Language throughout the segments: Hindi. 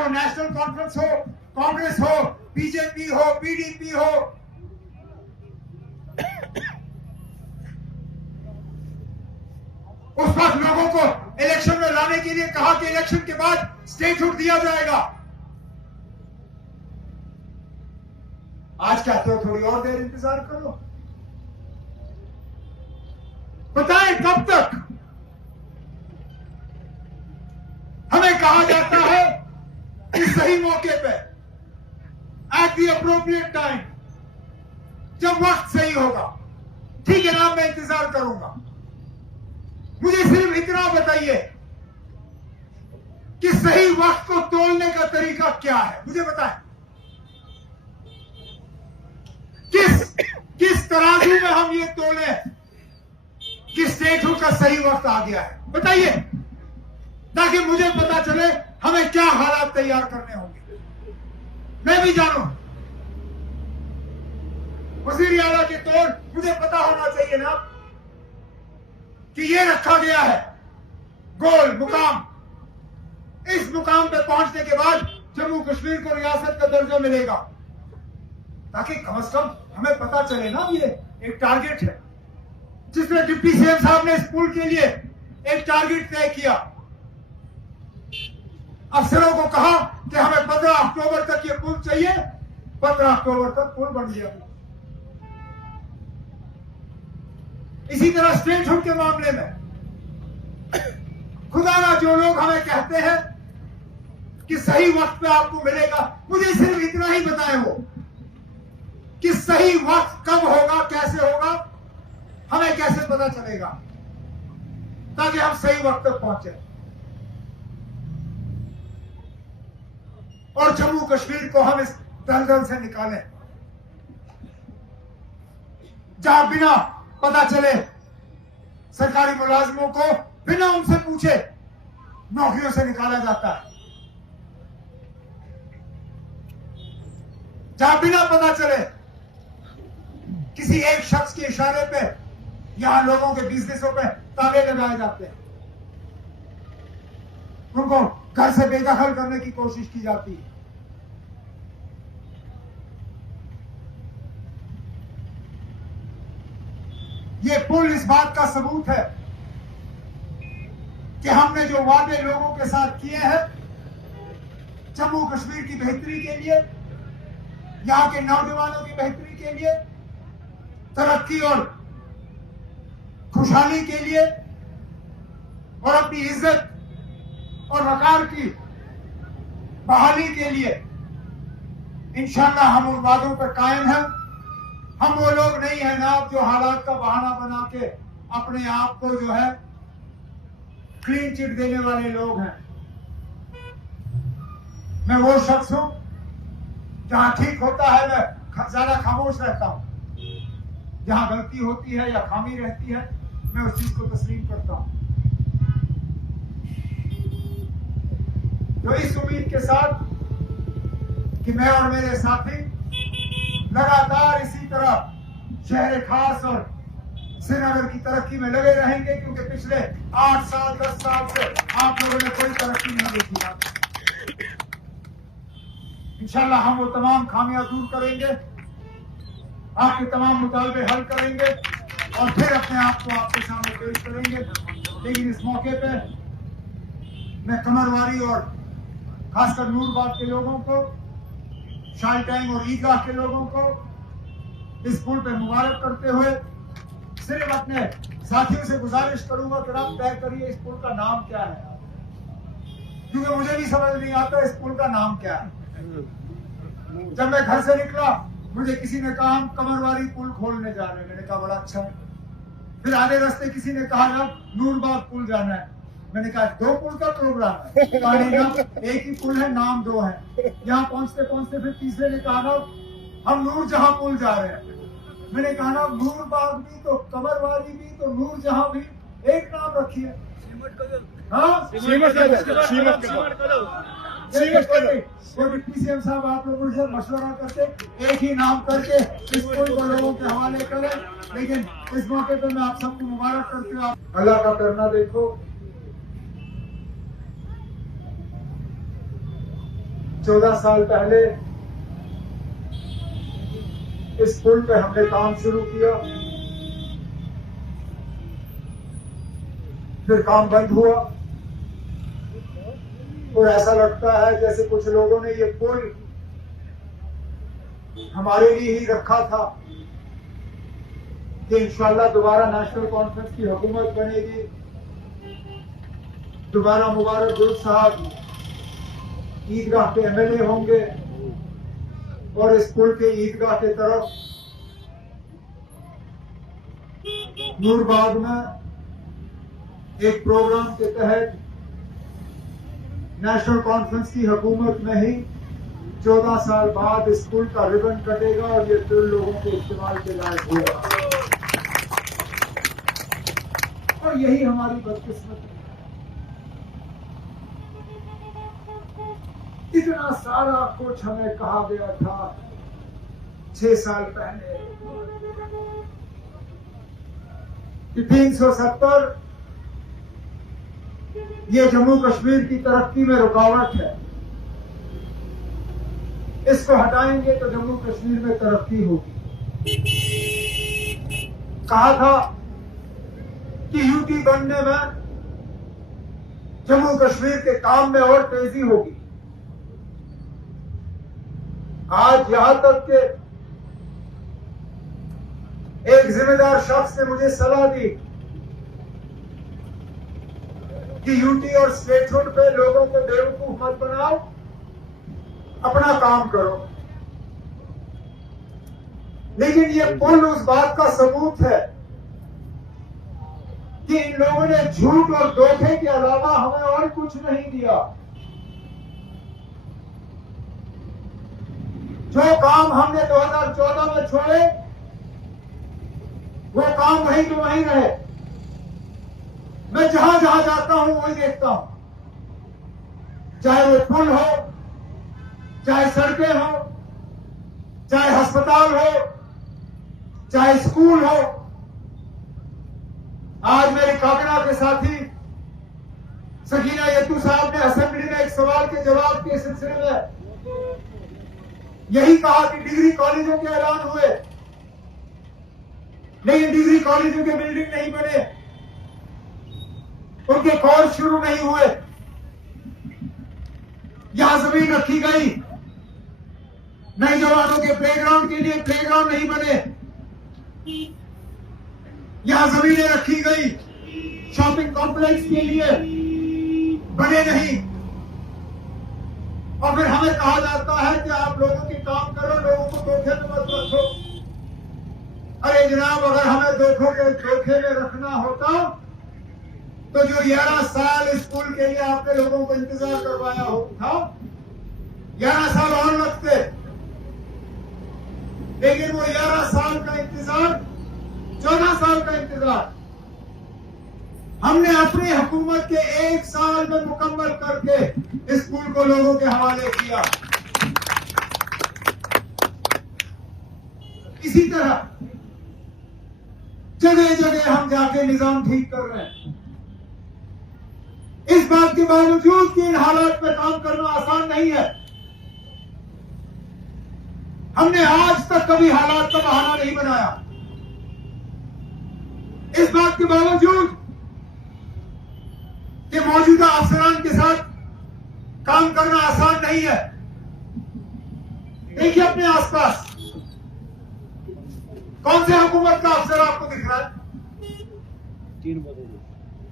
चाहे वो नेशनल कॉन्फ्रेंस हो, कांग्रेस हो, बीजेपी हो, पीडीपी हो, उस वक्त लोगों को इलेक्शन में लाने के लिए कहा कि इलेक्शन के बाद स्टेटहुड दिया जाएगा। आज कहते हो थोड़ी और देर इंतजार करो। बताएं कब तक? हमें कहा जाता है कि सही मौके पे, एट द अप्रोप्रिएट टाइम, जब वक्त सही होगा, ठीक है ना, मैं इंतजार करूंगा। मुझे सिर्फ इतना बताइए कि सही वक्त को तोलने का तरीका क्या है, मुझे बताएं। किस तराजू में हम ये तोले कि स्टेटहुड का सही वक्त आ गया है, बताइए, ताकि मुझे पता चले हमें क्या हालात तैयार करने होंगे, मैं भी जानूं। वजीर आला के तौर मुझे पता होना चाहिए ना कि ये रखा गया है गोल मुकाम। इस मुकाम पे पहुंचने के बाद जम्मू कश्मीर को रियासत का दर्जा मिलेगा, ताकि कम से कम हमें पता चले ना। ये एक टारगेट है, जिसमें डिप्टी सीएम साहब ने इस पुल के लिए एक टारगेट तय किया। अफसरों को कहा कि हमें 15 अक्टूबर तक ये पुल चाहिए। 15 अक्टूबर तक पुल बन गया। इसी तरह स्टेटहुड के मामले में खुदा ना जो लोग हमें कहते हैं कि सही वक्त पे आपको मिलेगा, मुझे सिर्फ इतना ही बताए वो कि सही वक्त कब होगा, कैसे होगा, हमें कैसे पता चलेगा, ताकि हम सही वक्त तक पहुंचे और जम्मू कश्मीर को हम इस दलदल से निकालें जहां बिना पता चले सरकारी मुलाजिमों को बिना उनसे पूछे नौकरियों से निकाला जाता है, जहां बिना पता चले किसी एक शख्स के इशारे पे यहां लोगों के बिजनेसों पे ताले लगाए जाते हैं, उनको घर से बेदखल करने की कोशिश की जाती है। ये पुल इस बात का सबूत है कि हमने जो वादे लोगों के साथ किए हैं जम्मू कश्मीर की बेहतरी के लिए, यहां के नौजवानों की बेहतरी के लिए, तरक्की और खुशहाली के लिए और अपनी इज्जत और वकार की बहाली के लिए इंशाअल्लाह हम उन वादों पर कायम हैं। हम वो लोग नहीं है ना जो हालात का बहाना बना के अपने आप को जो है क्लीन चिट देने वाले लोग हैं। मैं वो शख्स हूं जहां ठीक होता है मैं ज्यादा खामोश रहता हूं, जहां गलती होती है या खामी रहती है मैं उस चीज को तस्लीम करता हूं। तो इस उम्मीद के साथ कि मैं और मेरे साथी लगातार इसी तरह शहर खास और श्रीनगर की तरक्की में लगे रहेंगे, क्योंकि पिछले 8 साल 10 साल से आप लोगों ने कोई तरक्की नहीं देखी। इंशाल्लाह हम वो तमाम खामियां दूर करेंगे, आपके तमाम मुतालबे हल करेंगे और फिर अपने आप को आपके सामने पेश करेंगे। लेकिन इस मौके पे मैं कमरवारी और खासकर नूरबाग के लोगों को, शाही टैंक और ईदगाह के लोगों को इस पुल पे मुबारक करते हुए सिर्फ अपने साथियों से गुजारिश करूंगा कि आप तय करिए इस पुल का नाम क्या है, क्योंकि मुझे भी समझ नहीं आता इस पुल का नाम क्या है। जब मैं घर से निकला मुझे किसी ने कहा हम कमरवारी पुल खोलने जा रहे हैं, मैंने कहा बड़ा अच्छा है। फिर आधे रास्ते किसी ने कहा ना नूरबाग पुल जाना है, मैंने कहा 2 पुल का प्रोग्राम है, कहानी ना एक ही पुल है, नाम 2 है। यहाँ पहुंचते पहुंचते फिर तीसरे ने कहा ना हम नूरजहां पुल जा रहे हैं, मैंने कहा ना नूरबाग भी तो कमरवारी भी तो नूरजहां भी एक नाम रखिए। डिप्टी सीएम साहब आप लोगों से मशवरा करके एक ही नाम करके इस पुल को लोगों के हवाले करें। लेकिन इस मौके पर मैं आप सबको मुबारक करते हुए अल्लाह का करना देखो, 14 साल पहले इस पुल पे हमने काम शुरू किया, फिर काम बंद हुआ और ऐसा लगता है जैसे कुछ लोगों ने ये पुल हमारे लिए ही रखा था कि इंशाल्लाह दोबारा नेशनल कॉन्फ्रेंस की हुकूमत बनेगी, दोबारा मुबारक गुल साहब ईदगाह के एमएलए होंगे और इस पुल के ईदगाह के तरफ नूरबाग में एक प्रोग्राम के तहत नेशनल कॉन्फ्रेंस की हुकूमत में ही 14 साल बाद इस पुल का रिबन कटेगा और ये पुल लोगों के इस्तेमाल के लायक होगा। और यही हमारी बदकिस्मती है। इतना सारा कुछ हमें कहा गया था 6 साल पहले कि 370 ये जम्मू कश्मीर की तरक्की में रुकावट है, इसको हटाएंगे तो जम्मू कश्मीर में तरक्की होगी। कहा था कि यूटी बनने में जम्मू कश्मीर के काम में और तेजी होगी। आज यहां तक के एक जिम्मेदार शख्स ने मुझे सलाह दी कि यूटी और स्टेटहुड पे लोगों को बेवकूफ मत बनाओ, अपना काम करो। लेकिन ये पुल उस बात का सबूत है कि इन लोगों ने झूठ और धोखे के अलावा हमें और कुछ नहीं दिया। जो काम हमने 2014 में छोड़े वो काम वहीं के वहीं रहे। मैं जहां जहां जाता हूं वही देखता हूं, चाहे वो पुल हो, चाहे सड़कें हो, चाहे अस्पताल हो, चाहे स्कूल हो। आज मेरे काकड़ा के साथी सकीना यत्तू साहब ने असेंबली में एक सवाल के जवाब के सिलसिले में यही कहा कि डिग्री कॉलेजों के ऐलान हुए, लेकिन डिग्री कॉलेजों के बिल्डिंग नहीं बने, उनके कोर्स शुरू नहीं हुए। यहां जमीन रखी गई, नए जवानों के प्लेग्राउंड के लिए प्लेग्राउंड नहीं बने। यहां जमीनें रखी गई, शॉपिंग कॉम्प्लेक्स के लिए बने नहीं। और फिर हमें कहा जाता है कि आप लोगों के काम करो, लोगों को धोखे में मत रखो। अरे जनाब, अगर हमें धोखे में रखना होता तो जो 11 साल इस पुल के लिए आपने लोगों को इंतजार करवाया था 11 साल और लगते, लेकिन वो 11 साल का इंतजार 14 साल का इंतजार हमने अपनी हुकूमत के 1 साल में मुकम्मल करके इस पुल को लोगों के हवाले किया। इसी तरह जगह जगह हम जाके निजाम ठीक कर रहे हैं। इस बात के बावजूद कि इन हालात में काम करना आसान नहीं है, हमने आज तक कभी हालात का बहाना नहीं बनाया। इस बात के बावजूद कि मौजूदा अफसरान के साथ काम करना आसान नहीं है। देखिए अपने आसपास कौन से हुकूमत का अफसर आपको दिख रहा है?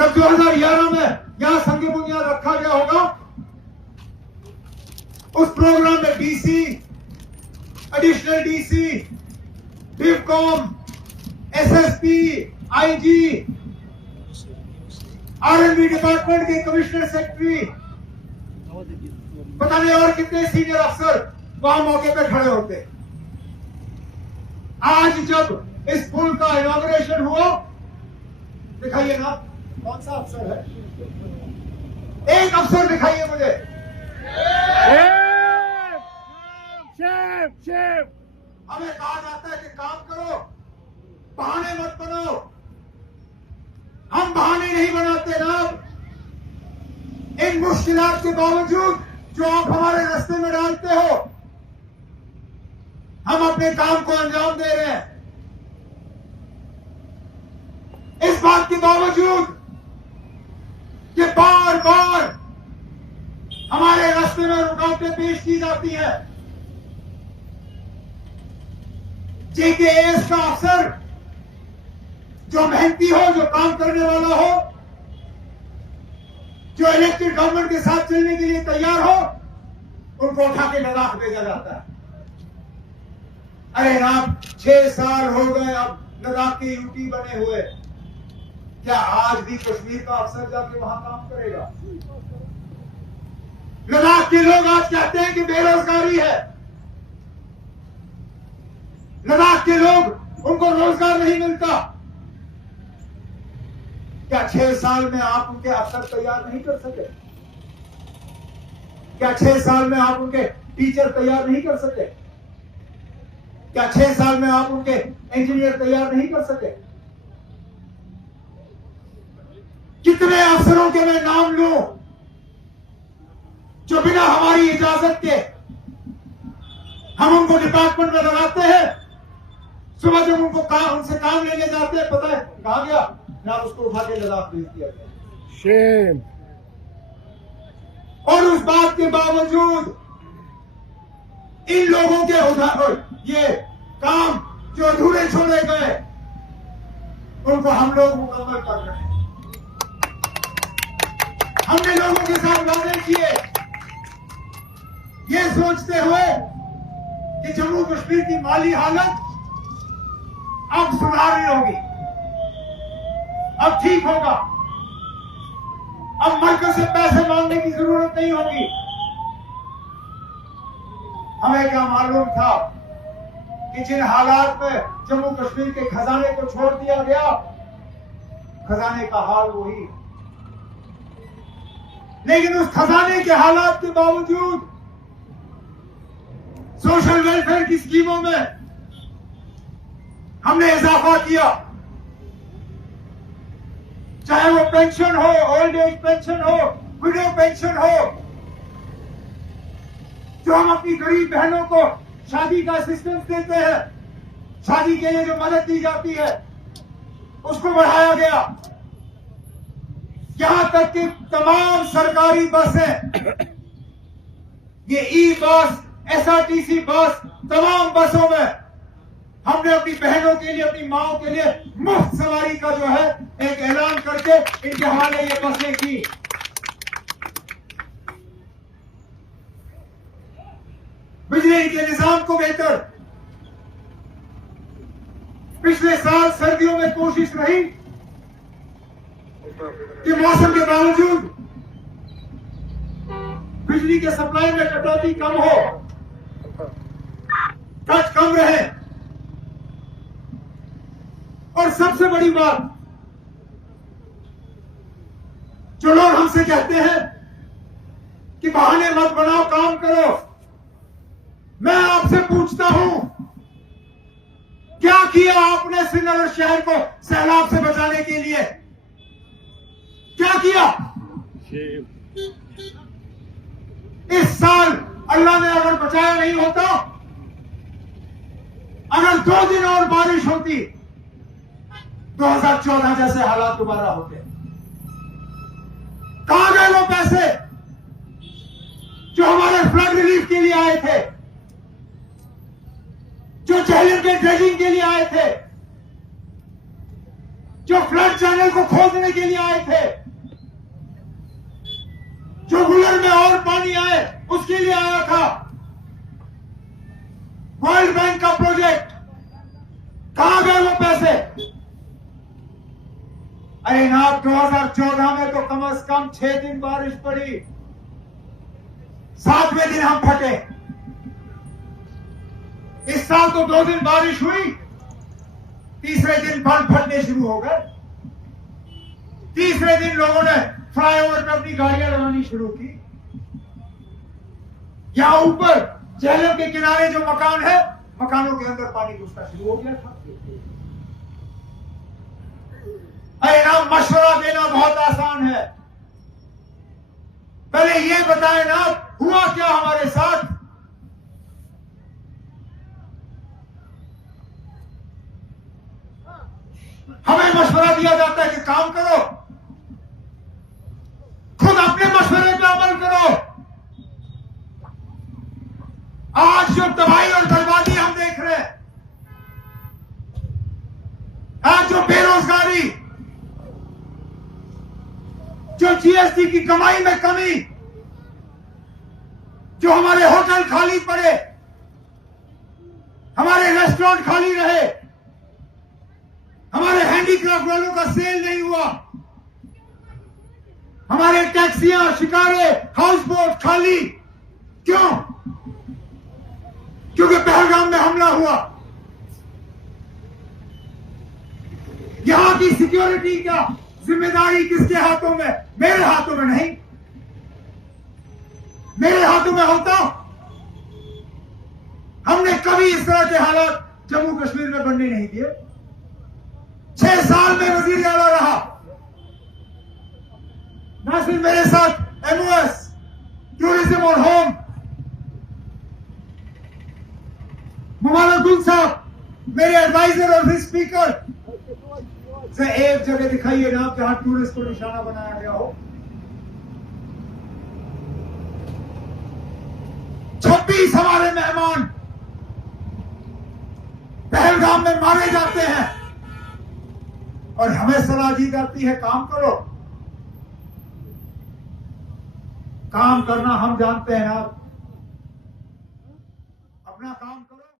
जब 2011 में यहां संग बुनियाद रखा गया होगा, उस प्रोग्राम में DC, additional DC, Divcom, SSP, IG, RNB department के कमिश्नर सेक्रेटरी, पता नहीं और कितने सीनियर अफसर वहां मौके पर खड़े होते। आज जब इस पुल का इनॉग्रेशन हुआ, दिखाइए ना कौन सा अफसर है, एक अफसर दिखाइए मुझे। हमें कहा जाता है कि काम करो, बहाने मत बनाओ। हम बहाने नहीं बनाते ना। इन मुश्किलात के बावजूद जो आप हमारे रास्ते में डालते हो, हम अपने काम को अंजाम दे रहे हैं। इस बात के बावजूद कि बार बार हमारे रास्ते में रुकावटें पेश की जाती है, JKS का अफसर जो मेहनती हो, जो काम करने वाला हो, जो इलेक्टेड गवर्नमेंट के साथ चलने के लिए तैयार हो, उनको उठा के लद्दाख भेजा जाता है। अरे राम, 6 साल हो गए अब लद्दाख के यूटी बने हुए, क्या आज भी कश्मीर का अफसर जाके वहां काम करेगा? लद्दाख के लोग आज कहते हैं कि बेरोजगारी है। लद्दाख के लोग, उनको रोजगार नहीं मिलता। क्या 6 साल में आप उनके अफसर तैयार नहीं कर सके? क्या 6 साल में आप उनके टीचर तैयार नहीं कर सके? क्या 6 साल में आप उनके इंजीनियर तैयार नहीं कर सके? कितने अफसरों के मैं नाम लूं जो बिना हमारी इजाजत के हम उनको डिपार्टमेंट में लगाते हैं, सुबह जब उनसे काम लेने जाते हैं, पता है कहां गया ना, उसको उठा के लद्दाख भेज दिया गया। शेम। और उस बात के बावजूद इन लोगों के ये काम जो अधूरे छोड़े गए, उनको हम लोग मुकम्मल कर रहे हैं। हमने लोगों के साथ वादे किए, ये सोचते हुए कि जम्मू कश्मीर की माली हालत अब सुधारनी होगी, अब ठीक होगा, अब मरकज से पैसे मांगने की जरूरत नहीं होगी। हमें क्या मालूम था कि जिन हालात में जम्मू कश्मीर के खजाने को छोड़ दिया गया, खजाने का हाल वही। लेकिन उस खजाने के हालात के बावजूद सोशल वेलफेयर की स्कीमों में हमने इजाफा किया, चाहे वो पेंशन हो, ओल्ड एज पेंशन हो, विडो पेंशन हो, जो हम अपनी गरीब बहनों को शादी का असिस्टेंस देते हैं, शादी के लिए जो मदद दी जाती है, उसको बढ़ाया गया। यहां तक कि तमाम सरकारी बसें, ये ई बस, SRTC बस, तमाम बसों में हमने अपनी बहनों के लिए, अपनी माओ के लिए मुफ्त सवारी का जो है एक ऐलान करके इनके हवाले ये बसें की। बिजली के निजाम को बेहतर, पिछले साल सर्दियों में कोशिश रही कि मौसम के बावजूद बिजली के सप्लाई में कटौती कम हो, कट कम रहे। और सबसे बड़ी बात, जो लोग हमसे कहते हैं कि बहाने मत बनाओ, काम करो, मैं आपसे पूछता हूं, क्या किया आपने श्रीनगर शहर को सैलाब से बचाने के लिए? क्या किया? इस साल अल्लाह ने अगर बचाया नहीं होता, अगर 2 दिन और बारिश होती, 2014 जैसे हालात दोबारा होते। कहां गए वो पैसे जो हमारे फ्लड रिलीफ के लिए आए थे, जो झेलम के ड्रेजिंग के लिए आए थे, जो फ्लड चैनल को खोदने के लिए आए थे, जो गुलर में और पानी आए उसके लिए आया था? वर्ल्ड बैंक का प्रोजेक्ट, कहां गए वो पैसे? अरे नाब, 2014 में तो कम से कम 6 दिन बारिश पड़ी, 7वें दिन हम फटे। इस साल तो 2 दिन बारिश हुई, तीसरे दिन बंद फटने शुरू हो गए। तीसरे दिन लोगों ने फ्लाईओवर पर अपनी गाड़ियां लगानी शुरू की। यहां ऊपर झेलम के किनारे जो मकान है, मकानों के अंदर पानी घुसना शुरू हो गया था। अरे ना, मशवरा देना बहुत आसान है, पहले ये बताएं ना हुआ क्या हमारे साथ? हमें मशवरा दिया जाता है कि काम करो, खुद अपने मशवरे पे अमल करो। आज जो तबाही और बर्बादी हम देख रहे हैं, आज जो बेरोजगारी, जो जीएसटी की कमाई में कमी, जो हमारे होटल खाली पड़े, हमारे रेस्टोरेंट खाली रहे, हमारे हैंडीक्राफ्ट वालों का सेल नहीं हुआ, हमारे टैक्सियां, शिकारे, हाउस बोट खाली, क्यों? क्योंकि पहलगाम में हमला हुआ। यहां की सिक्योरिटी का जिम्मेदारी किसके हाथों में? मेरे हाथों में नहीं। मेरे हाथों में होता, हमने कभी इस तरह के हालात जम्मू कश्मीर में बनने नहीं दिए। 6 साल में वजीर आला रहा, ना सिर्फ मेरे साथ एमओएस, टूरिज्म और होम, मुबारक साहब मेरे एडवाइजर और स्पीकर से एक जगह दिखाइए ना जहां टूरिस्ट को निशाना बनाया गया हो। 26 हमारे मेहमान पहलगाम में मारे जाते हैं और हमें सलाह दी जाती है काम करो। काम करना हम जानते हैं, आप अपना काम करो।